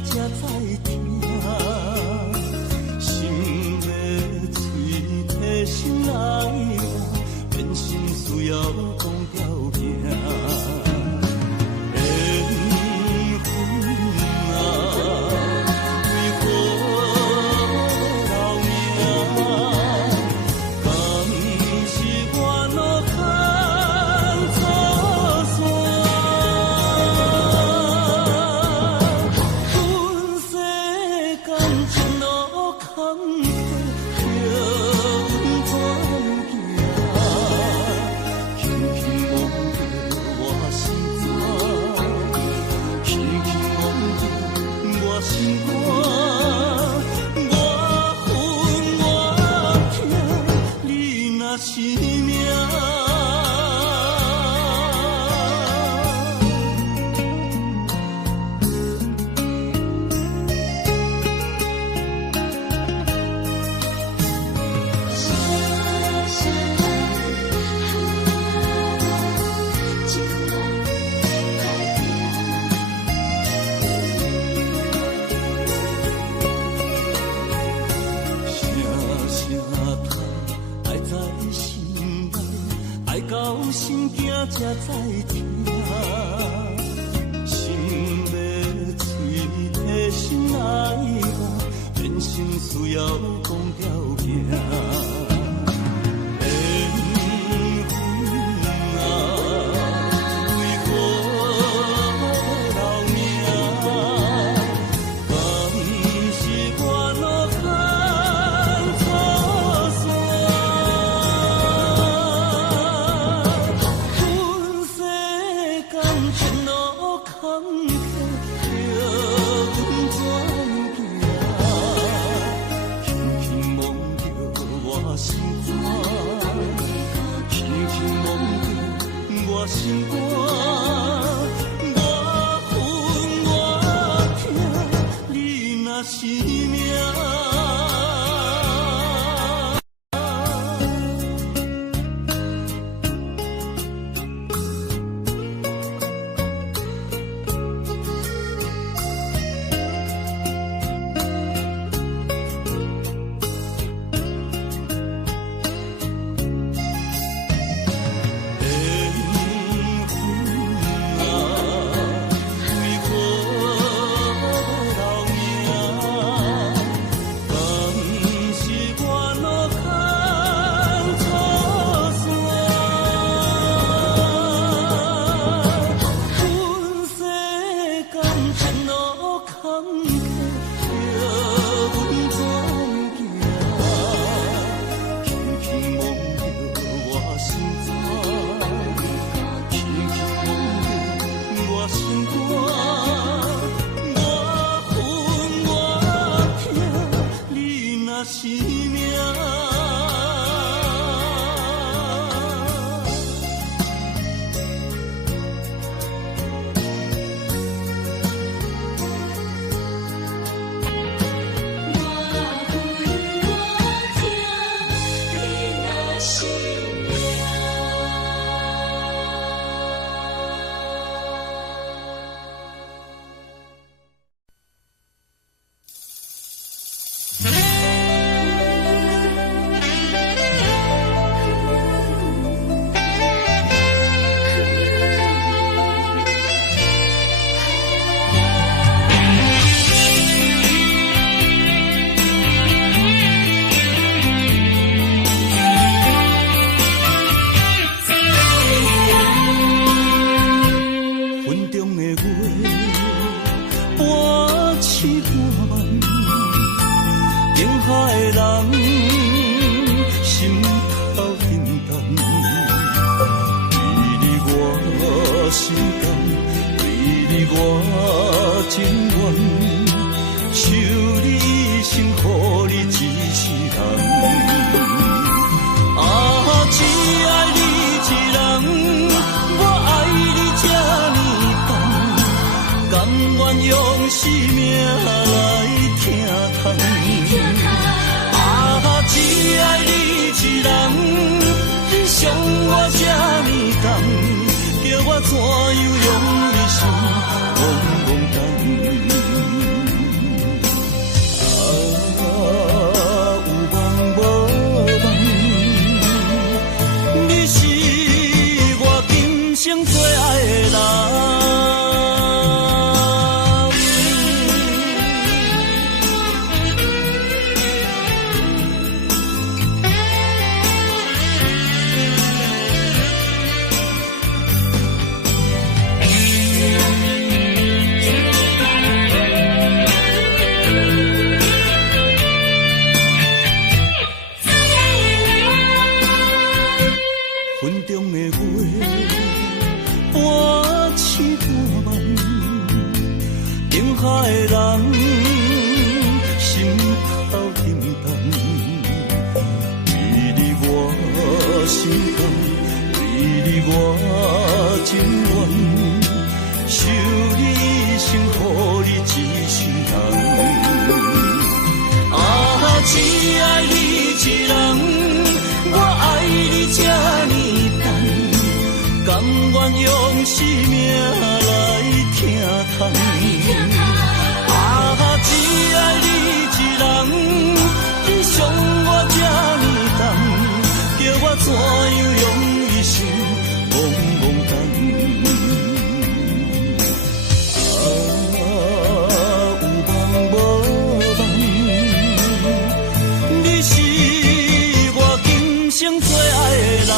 才知听，心要嘴提心来话，变心需要讲条命。才知听，心要嘴提心来话，变心需要讲条命。心肝，我恨我痛，你若是命。心肝，为你我情愿，受你一生，予你一世人。啊，只爱你一人，我爱你这呢重，甘愿用生命来疼痛。啊，只爱你一人，你伤我这呢重，叫我怎样用一生懵懵等。啊，有梦无梦，你是我今生最爱的人。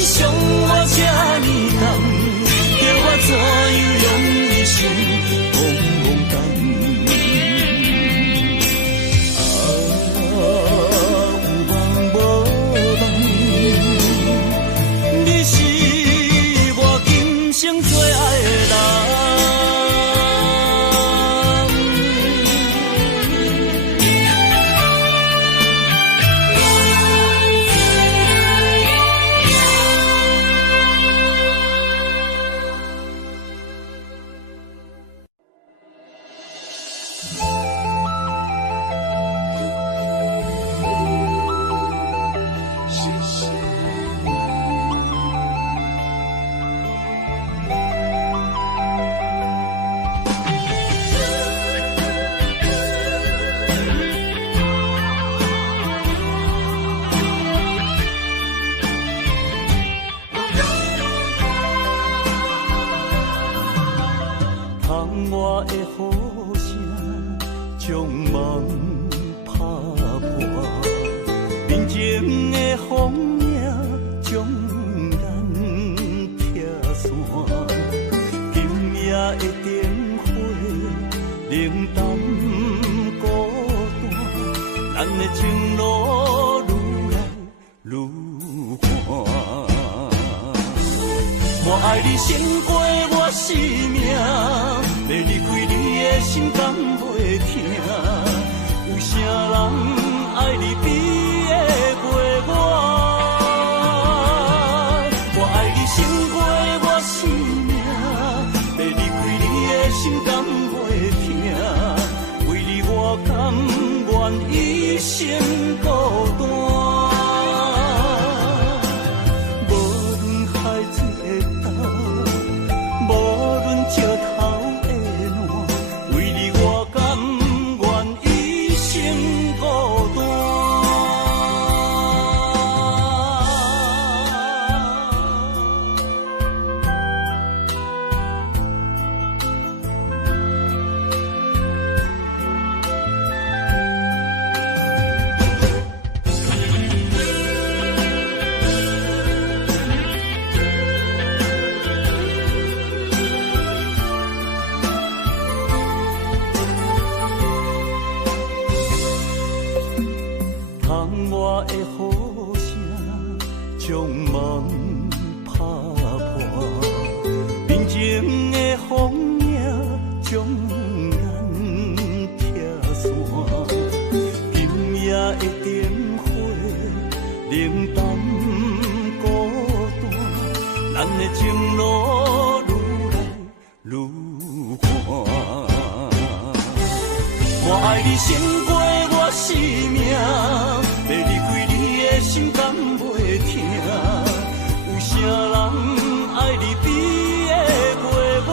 伤我这呢重，叫我怎样用一生懵懵等。啊，有梦无梦，你是我今生最爱的人。我的呼声将梦打破，面前的风影将咱拆散。今夜的灯火冷淡孤单，咱的情路愈来愈寒。我爱你胜过我生命。要离开你的心敢袂疼？有啥人爱你比会过我？我爱你胜过我生命，要离开你的心敢袂疼？为你我甘愿一生孤单。无论海水的倒，无论石头。我的呼声将梦打破，面前的风影将咱拆散。今夜的灯火冷淡孤单，咱的情路愈来愈寒。我爱你胜过我生命。要离开你的心敢袂疼？有啥人爱你比会过我？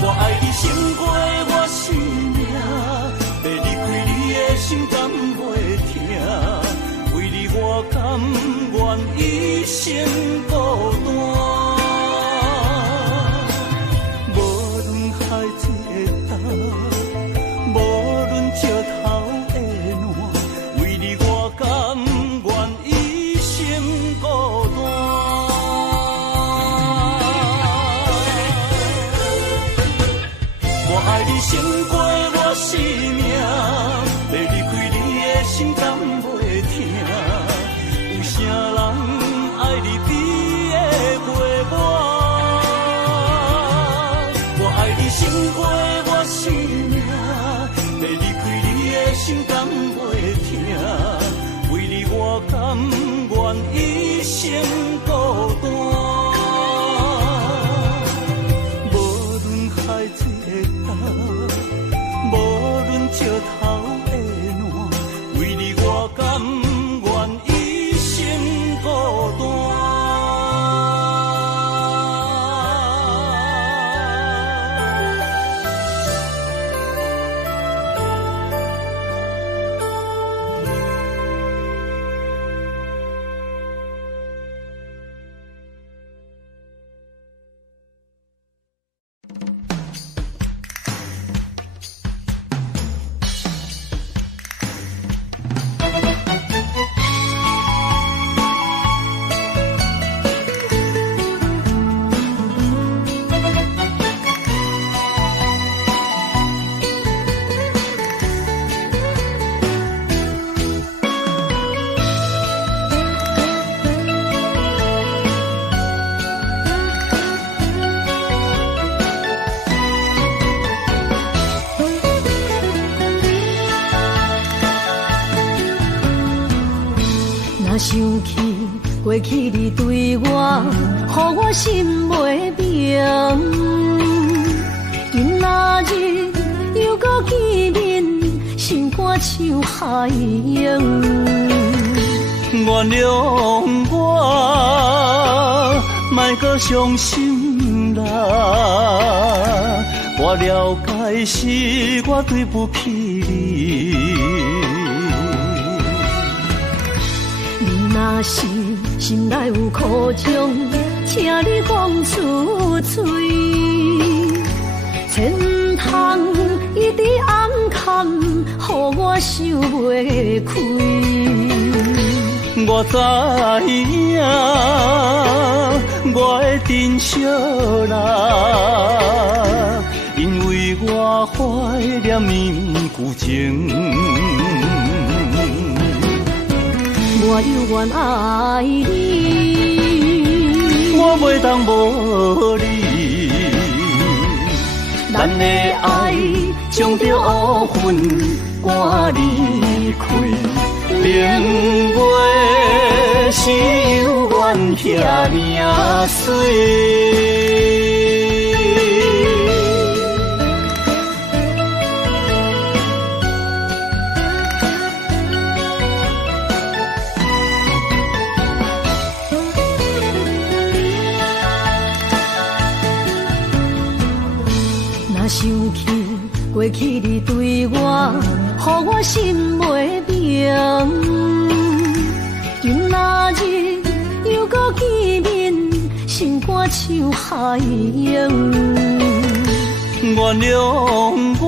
我爱你胜过我生命，要离开你的心敢袂疼？为你我甘愿一生孤单。无论海水的倒，无论石头。甘愿一生孤单。我爱你胜过命，要离开你的心敢袂疼？有啥人爱你比会陪我？我爱你胜过我生命，要离开你的心敢袂疼？为你我甘愿一生孤单。无论石头的烂，为你我甘愿一生孤单。若想起过去你对我，予我心袂平。今仔日又搁见面，心肝像海洋。原谅我，莫搁伤心啦。我了解是我对不起你。若是心内有苦衷，请你讲出嘴，千唔通一直暗藏，予我想袂开。我知影，我的珍惜啦，因为我怀念你旧情。我犹原爱你，我袂当无你。咱的爱将着乌云赶离开，明月是犹原遐尔水。想起过去你对我，予我心袂平。今仔日又搁见面，心肝像海洋。原谅我，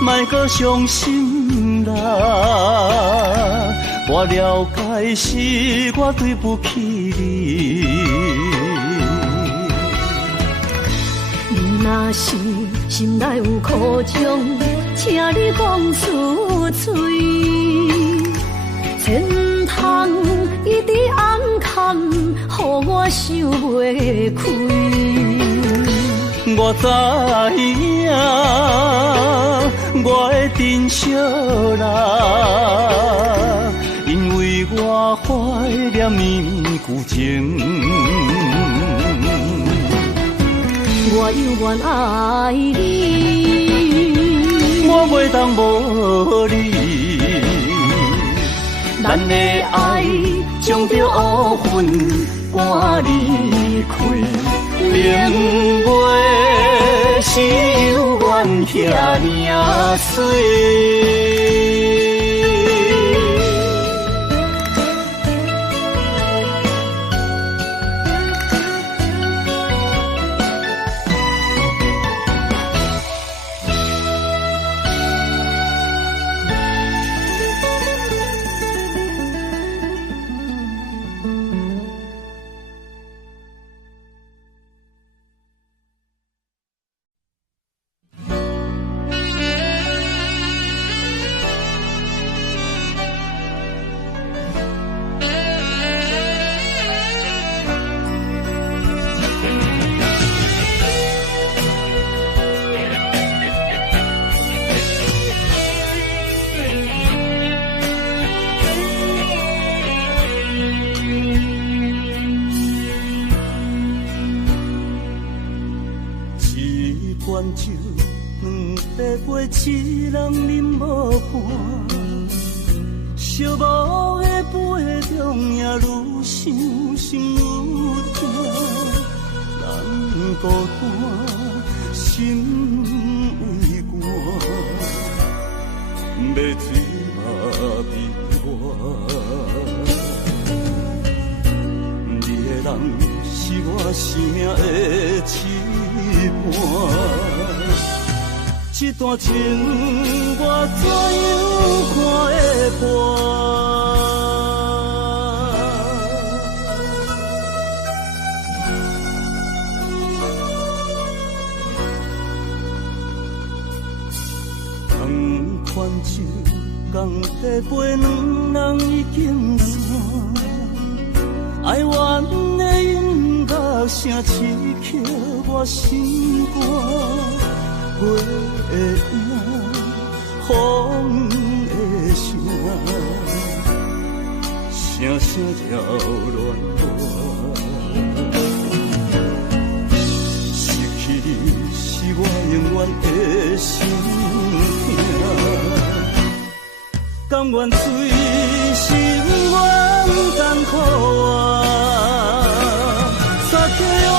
莫搁伤心啦。我了解是我对不起你。若是心内有苦衷，请你讲出嘴，千唔通一直暗藏，予我想袂开。我知影，我的珍惜啦，因为我怀念你旧情。我犹原爱你，我袂当无你。咱的爱将着乌云赶离开，明月是犹原遐尔水。罐酒，两杯杯，一人饮无半。寂寞的杯中，也愈想心愈痛。人孤单，心为寒，要醉嘛比我。你的人是我生命的一半。这段情我怎样看会破？同款酒，共地杯，两人已经散。哀怨的音乐声刺激我心肝。月影，风的声，声声扰乱我。失去你是我永远的心痛，甘愿随心愿艰苦啊，撒给我，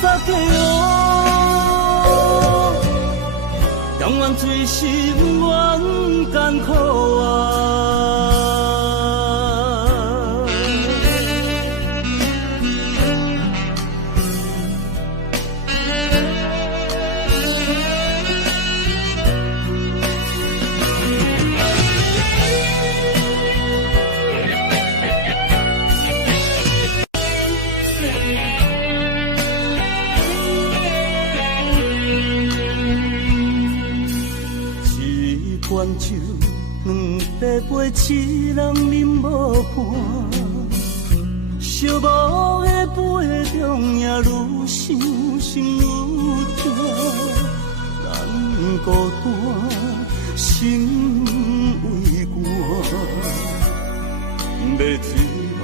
撒给我。甘愿醉心愿艰苦啊！罐酒，两杯杯，一人饮无半。寂寞的杯中，也愈想心愈痛。人孤单，心为寒，要醉嘛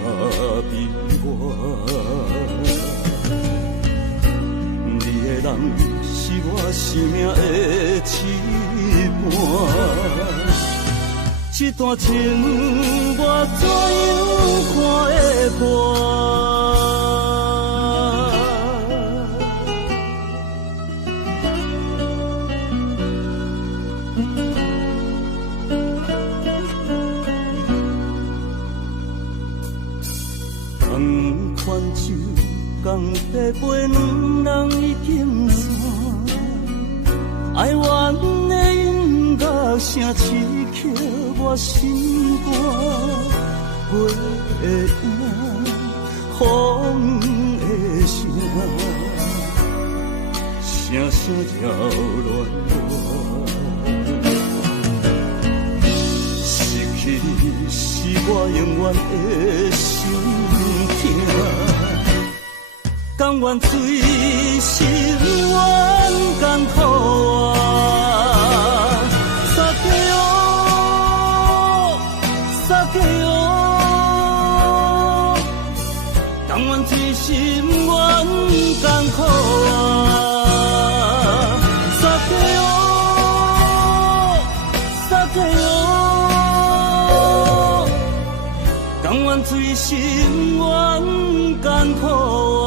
比我。你的人是我生命的一半。这段情我怎样看会破？同款酒，共地杯，两人已经散。哀怨的音乐声刺激我心肝，月影，风的声，声声扰乱我。失去你是我永远的心痛，甘愿醉心愿艰苦啊！甘愿醉心愿艰苦啊！撒给我，撒给我，甘愿醉心愿艰苦啊！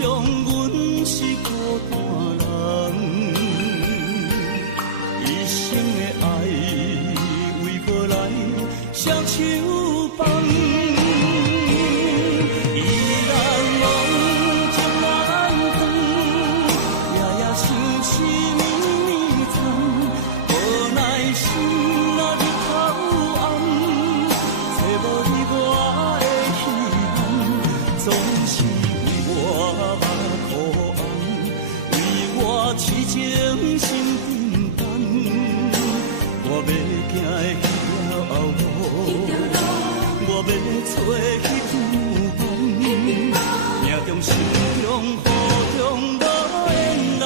上，阮是孤单人，一生的爱为何来双手放？依然梦情难断，夜夜想思绵绵长，无奈心若日头暗，找无你我的希望，总是为我目苦红，为我痴情心沉重。我要行的那条路，我要找彼条路，命中心中雨中无缘人。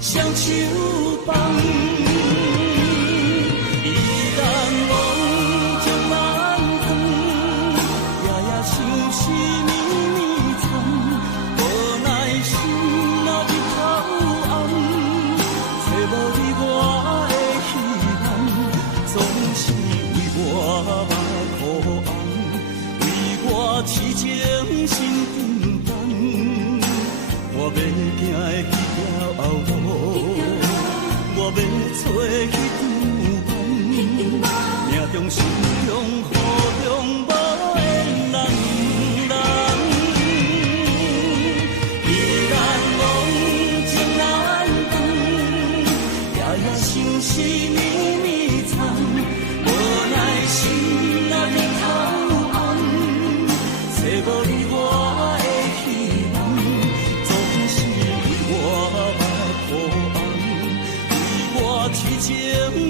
双手放，依然梦情难断，夜夜想思绵绵长，无奈心若日头暗，找无你我的希望，总是为我目苦红，为我痴情心沉重。我要行的那条路，我要找彼条路，命中心中雨中无缘人。依然梦情难断，夜夜想思绵绵长，无奈心若日头暗，找无你我的希望，总是为我目苦红，为我痴情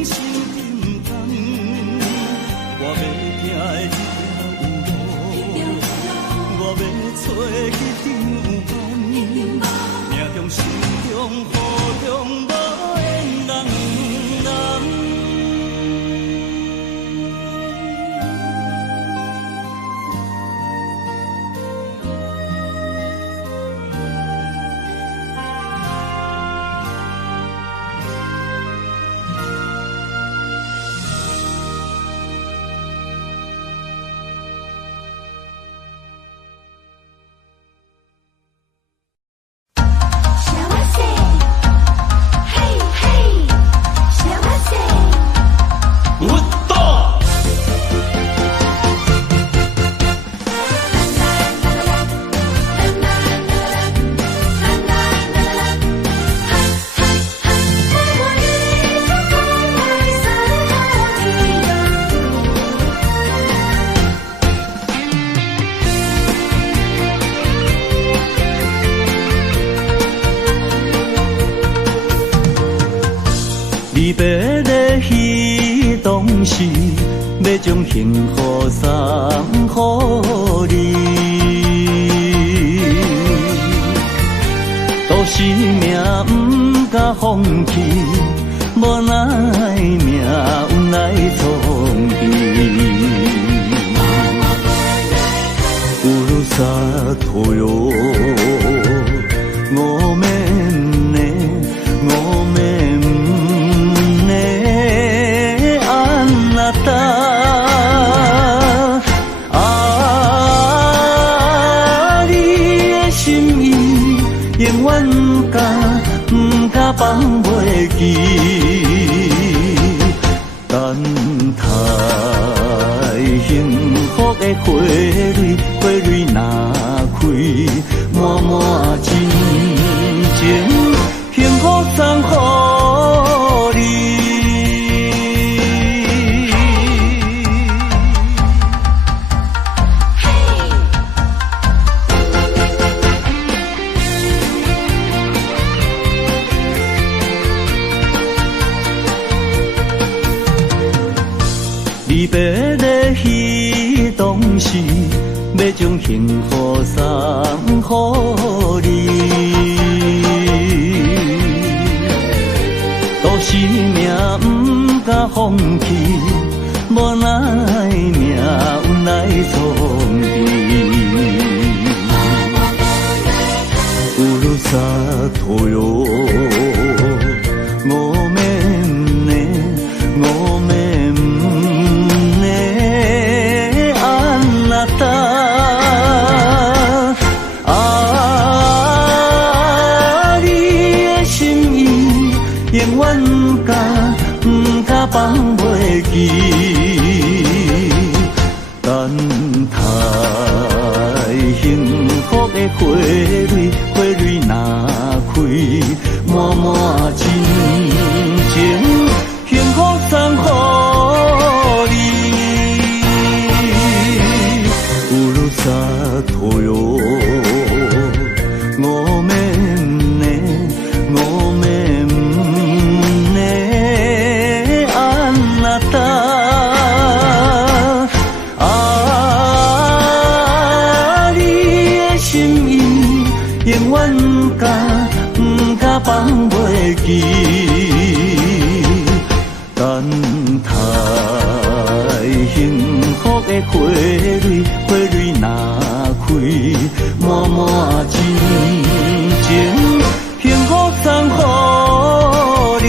心沉重。我要行的那条路，我要找彼条路，命中心中雨中无缘人。离别的彼当时，要将幸福送予你。都是命不敢放弃，无奈命运来冲击。乌鲁萨托哟，我们。永远不敢放袂记，等待幸福的花蕊，花蕊若开，满满白日彼当时，要将幸福送予你。都是命不敢放弃，无奈命运来撞击。乌萨托哟，我们呢，我们呢，安那达啊，你的心意永远甲不甲放袂记，等待幸福的花蕊。花蕊若开，满满真情，幸福送予你。乌鲁萨托哟，我们呢，我们呢，安那达啊，你的心意。永远不甲放袂记，等待幸福的花蕊，花蕊若开，满满真情，幸福送予你。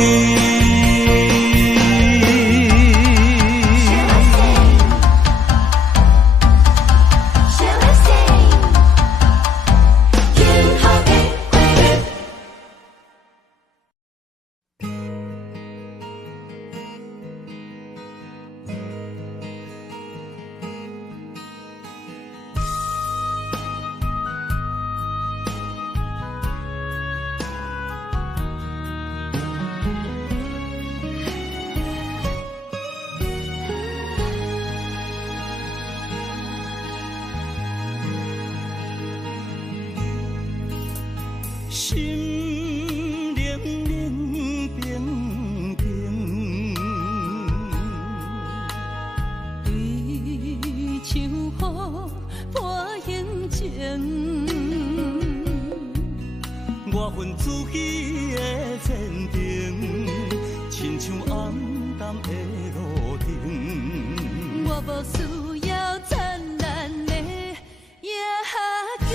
心冷冷冰冰，对像雨破形情，我份自己的坚定，亲像暗淡的路灯，我无需要灿烂的夜景。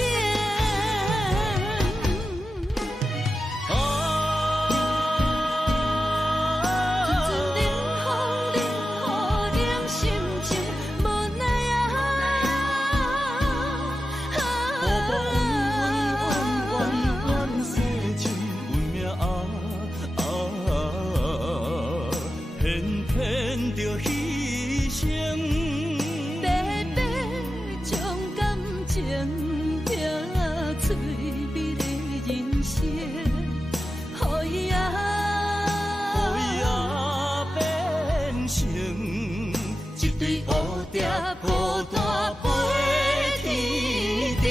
孤单飞天顶，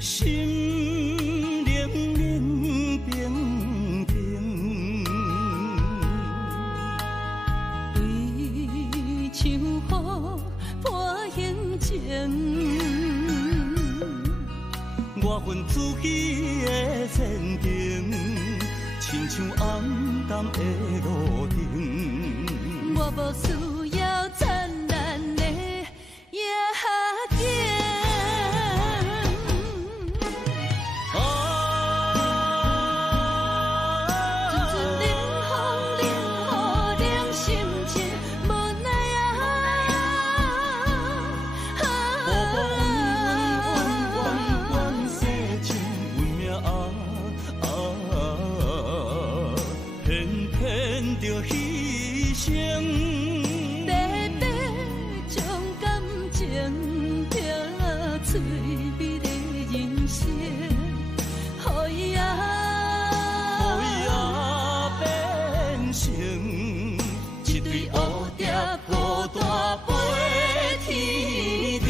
心冷冷冰冰。像雨破形情，我份自己的坚定，亲像暗淡的路灯，我无需要灿烂的夜景。偏偏着牺牲。大飞天顶。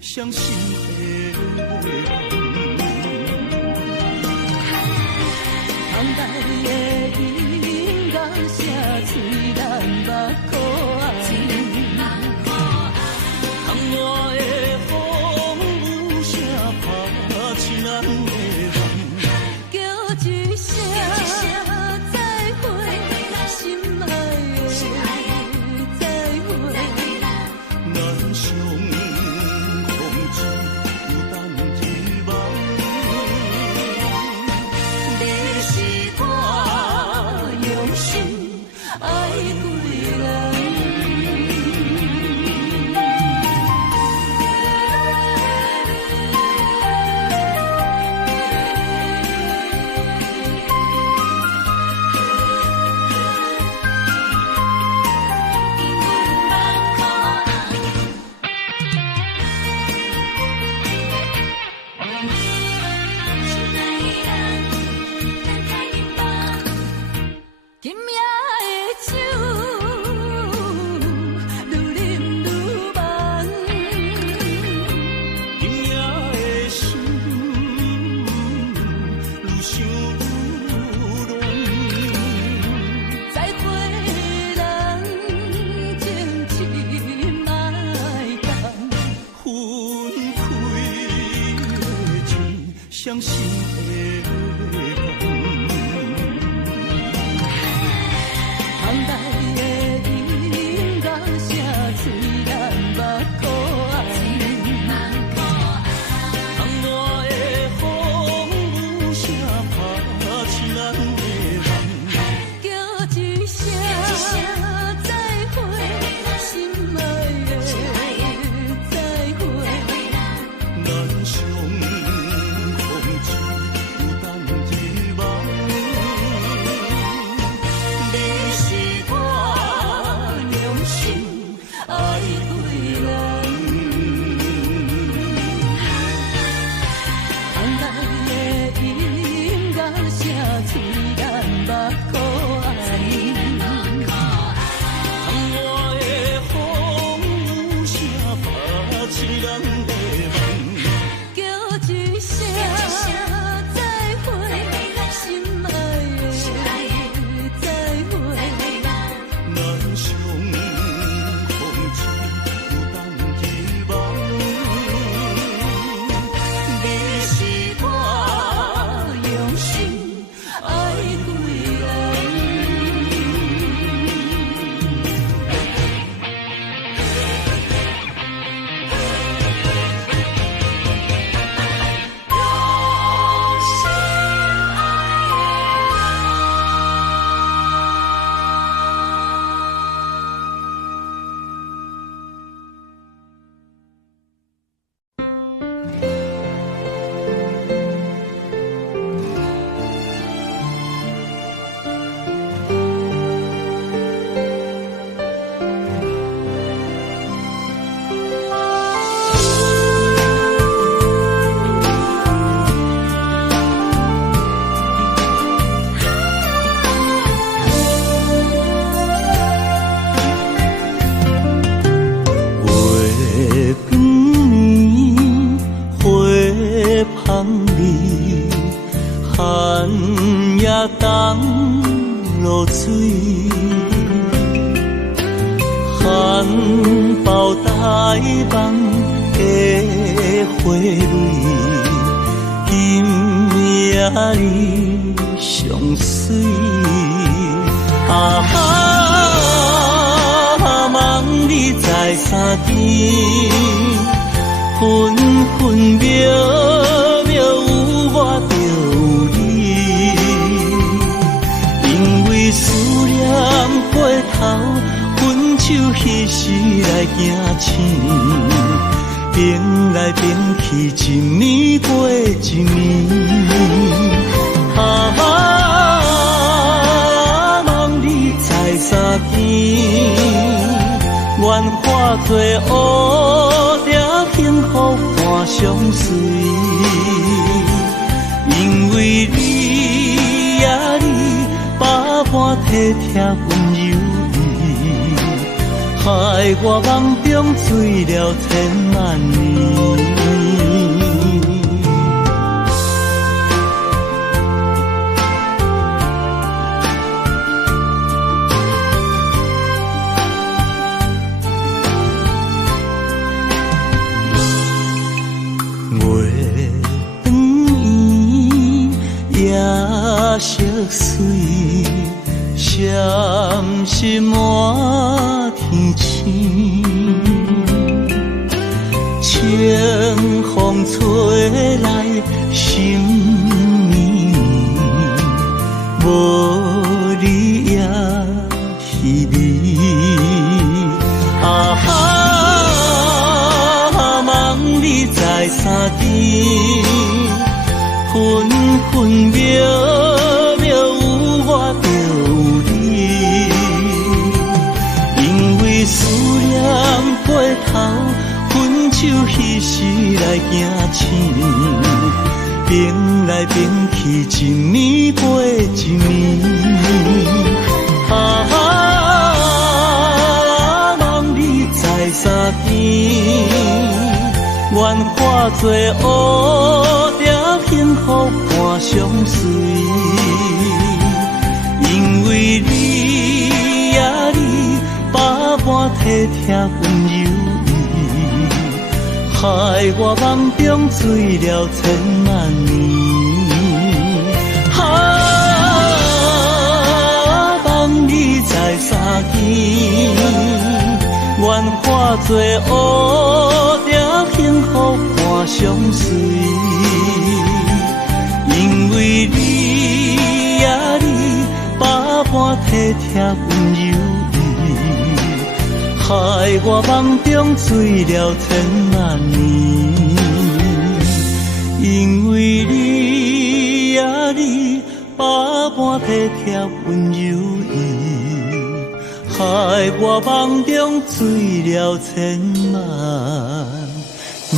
伤心的窗台的音乐写嘴咱目可爱，窗外的风有声拍起咱的梦，叫一声再会，心爱的再会，咱相伤心的梦，窗台的音乐写嘴咱目可爱，窗外的风有声拍起咱的梦，叫一声再会，心爱的再会，咱相。包台梦的花蕊，今夜你上水。啊哈，梦你在啥边？分分秒秒有我着有你，因为思念过头，分手彼时来行醒，变来变去一暝过一暝。梦你在啥边？愿化作乌蝶，幸福伴相随。因为你呀你，百般体贴温柔意，害我梦中醉了千万年。色水，闪烁满天星，清风吹来心绵绵，无你也稀微。啊哈，梦你在啥地？分分秒秒有我着有你，因为思念过头，分手彼时来行醒，变来变去一暝过一暝。梦你在啥边？愿化作乌蝶，幸福伴相随。因为你呀你，百般体贴温柔意，害我梦中醉了千万年。梦你在啥边？愿化作乌蝶，幸福伴相随。因为你呀你，百般体贴温柔意，害我梦中醉了千万年。因为你呀你，百般体贴温柔意，害我梦中醉了千万年。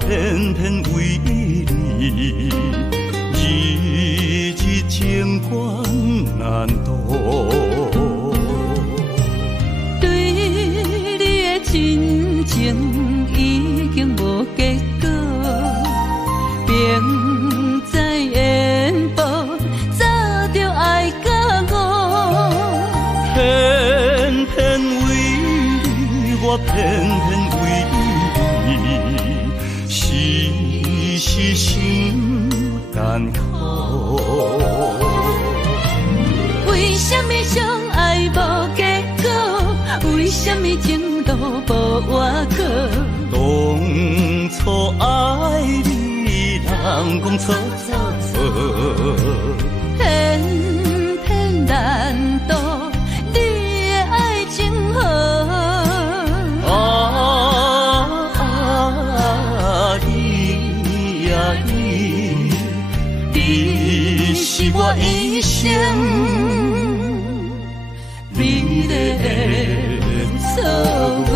偏偏为你，日日情关难渡。对你的真情已经无结果，并在缘薄，早就爱甲我。偏偏为你，我偏偏为你。时时心艰苦。为什么相爱无结果？为什么情路无外口？当初爱你，人讲错错错，偏偏难渡你的爱情河。你呀你是我一生美丽的错误。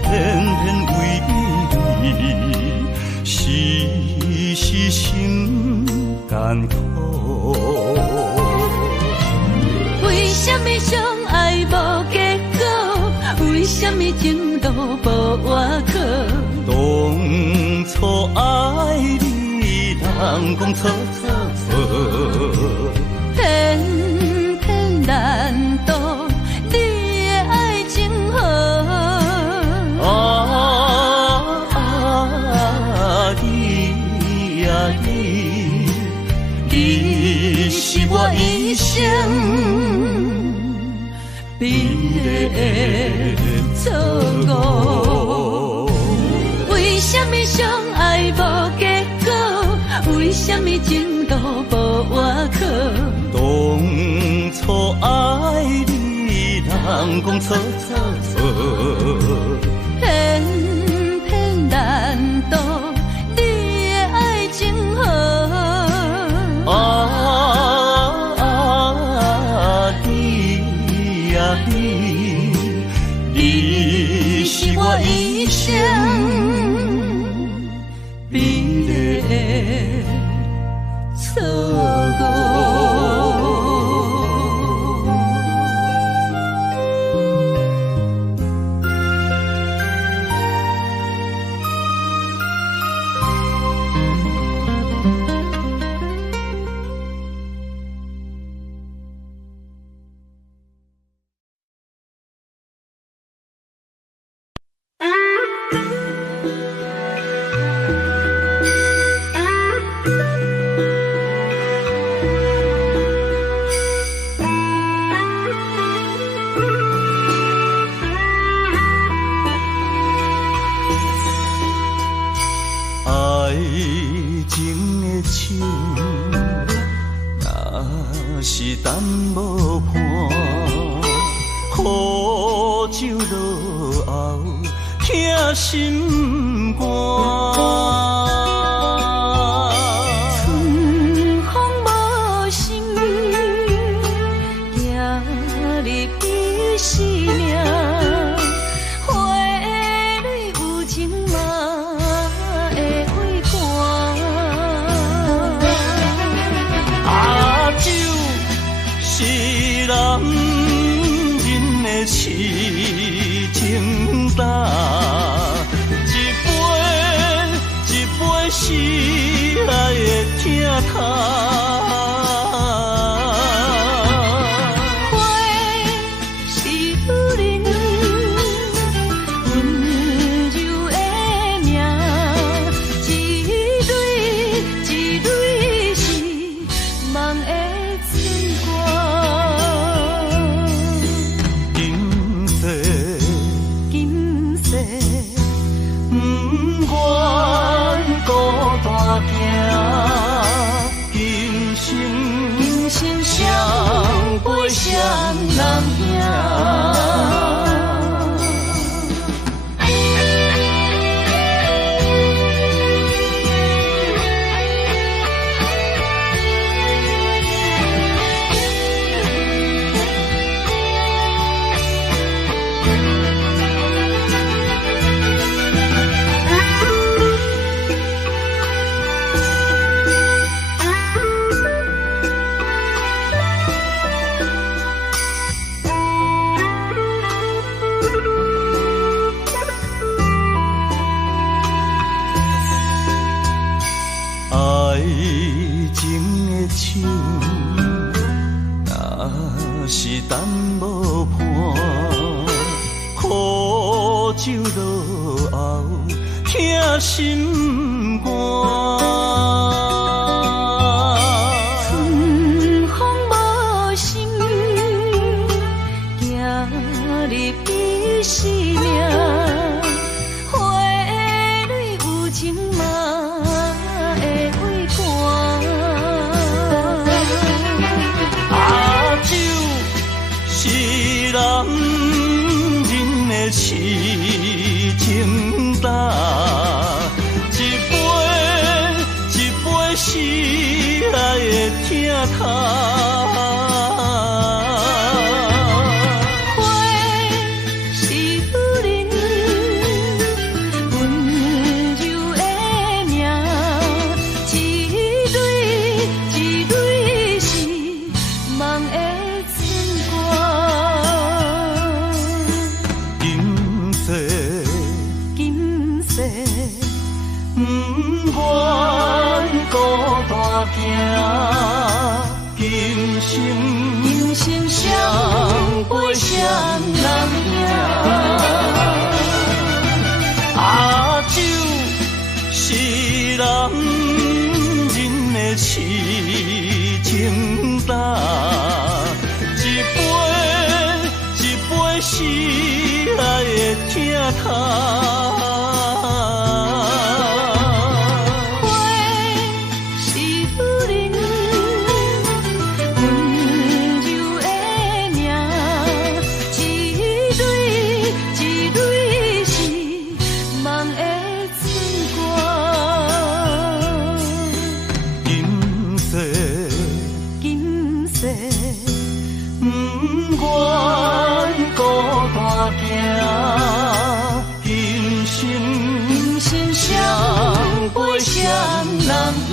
偏偏为你，时时心艰苦。为什么相爱无结果？为什么情路无外口？当初爱你，人讲错错错，偏偏难渡你的爱情河。你呀你是我一生美丽的错误。为什么相爱无结果？为什么情路无外口？当初爱你，人讲错错错，偏偏难渡你的爱情河。你呀你是我一生美丽的错误。是等无伴，苦酒落后，疼心肝。春风无心，行入彼生命。花蕊有情嘛会会寒。酒是男人的痴情胆，一杯是爱的疼痛。双人行。落后，疼心肝。春风无心，行入彼生命。花蕊有情嘛会为寒。啊，酒是男人的痴情胆，一杯一杯是爱的疼痛。花是女人温柔的名，一蕊一蕊是梦的春光。今世今世不愿孤单行，今生相陪双人行。啊，酒是男人的痴情胆，一杯一杯是爱的疼痛。是女人温柔的名，一蕊一蕊是梦的春光。今世今世不愿孤单行，今生相陪双人行。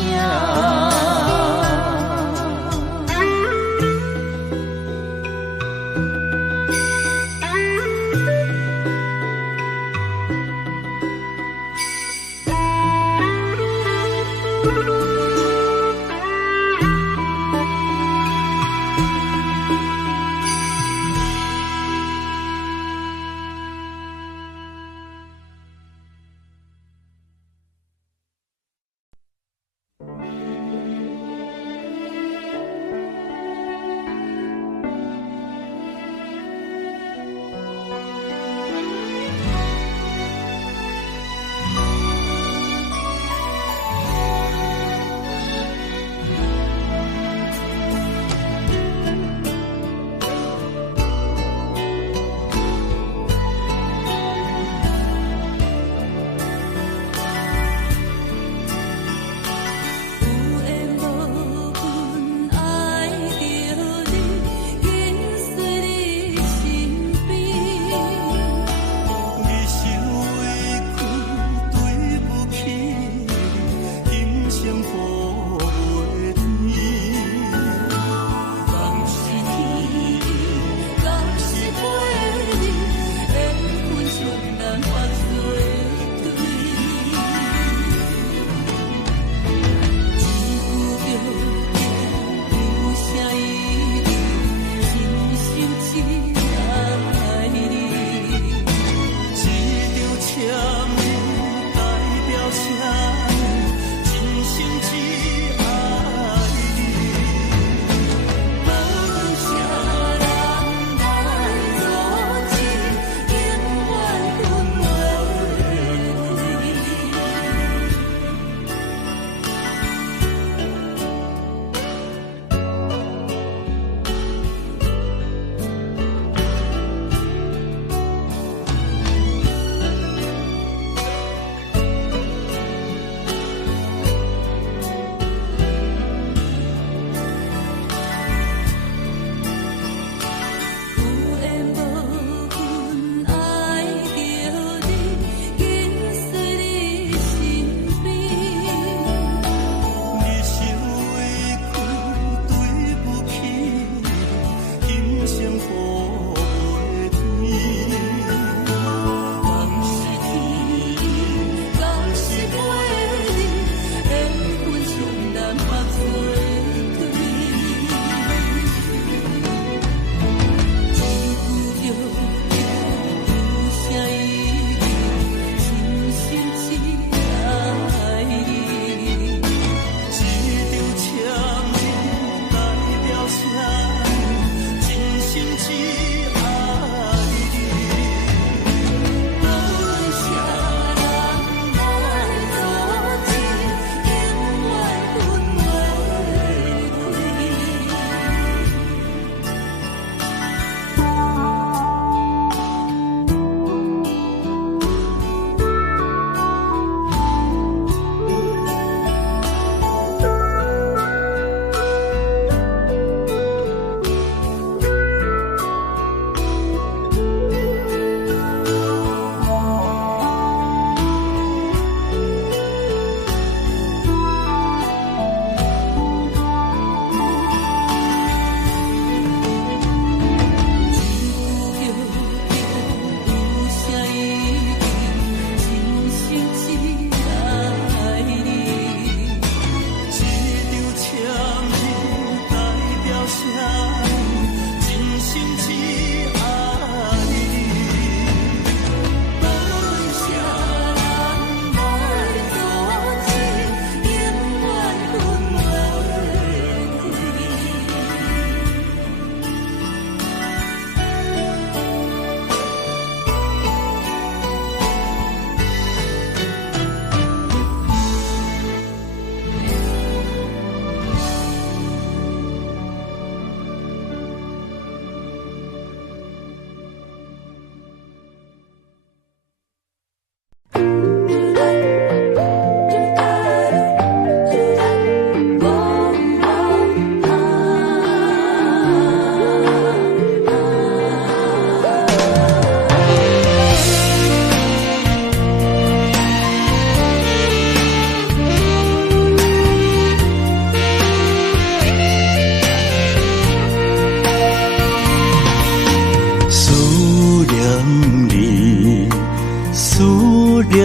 念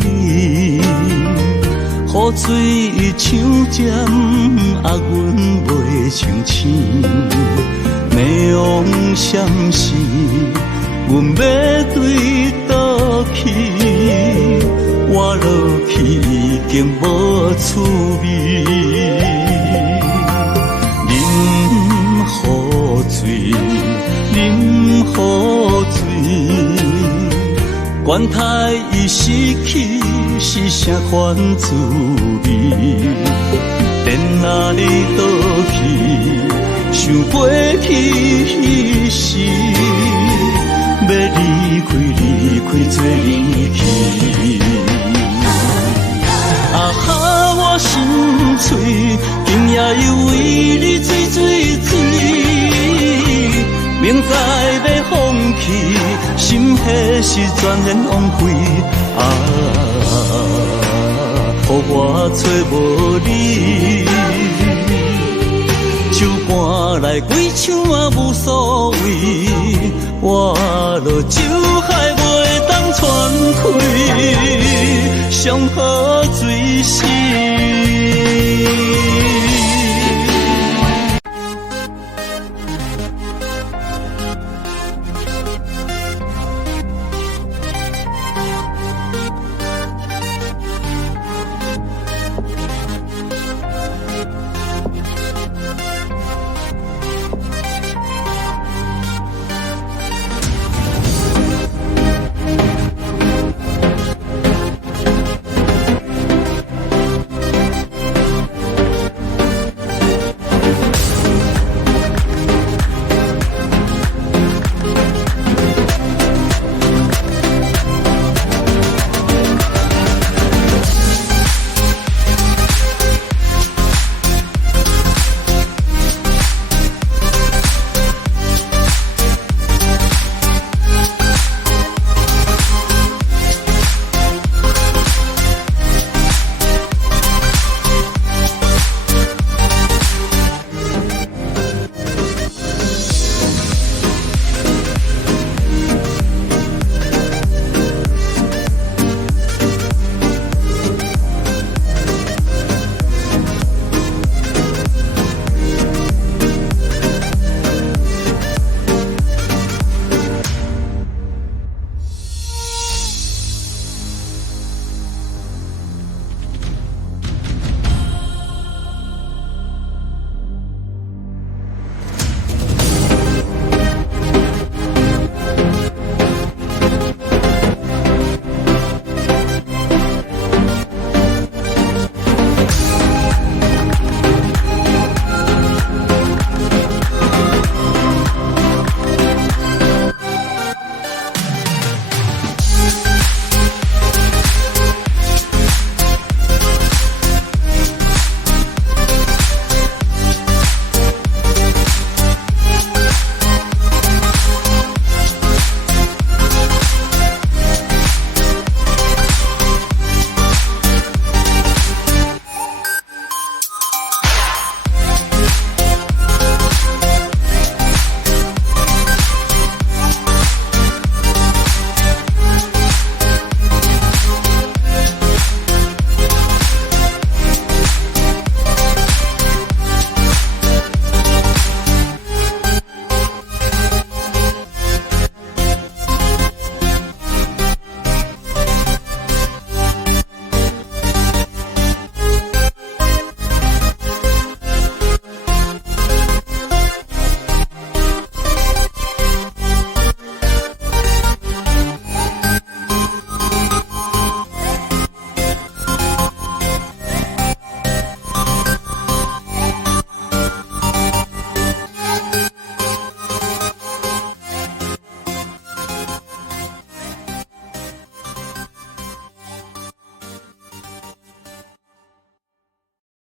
你，雨水像针，阮袂清醒。迷惘闪时，阮要对倒去，我落去已经无趣味。饮雨水，饮雨水，管他已失去是啥款滋味。电啊你倒去，想飞去时，要离开做离去。啊哈，我心碎，今夜又为你醉醉醉，明知要放弃，心迄时全然枉费。啊，予我找无你，酒搬来几箱也无所谓，我落酒海袂当喘气，上好。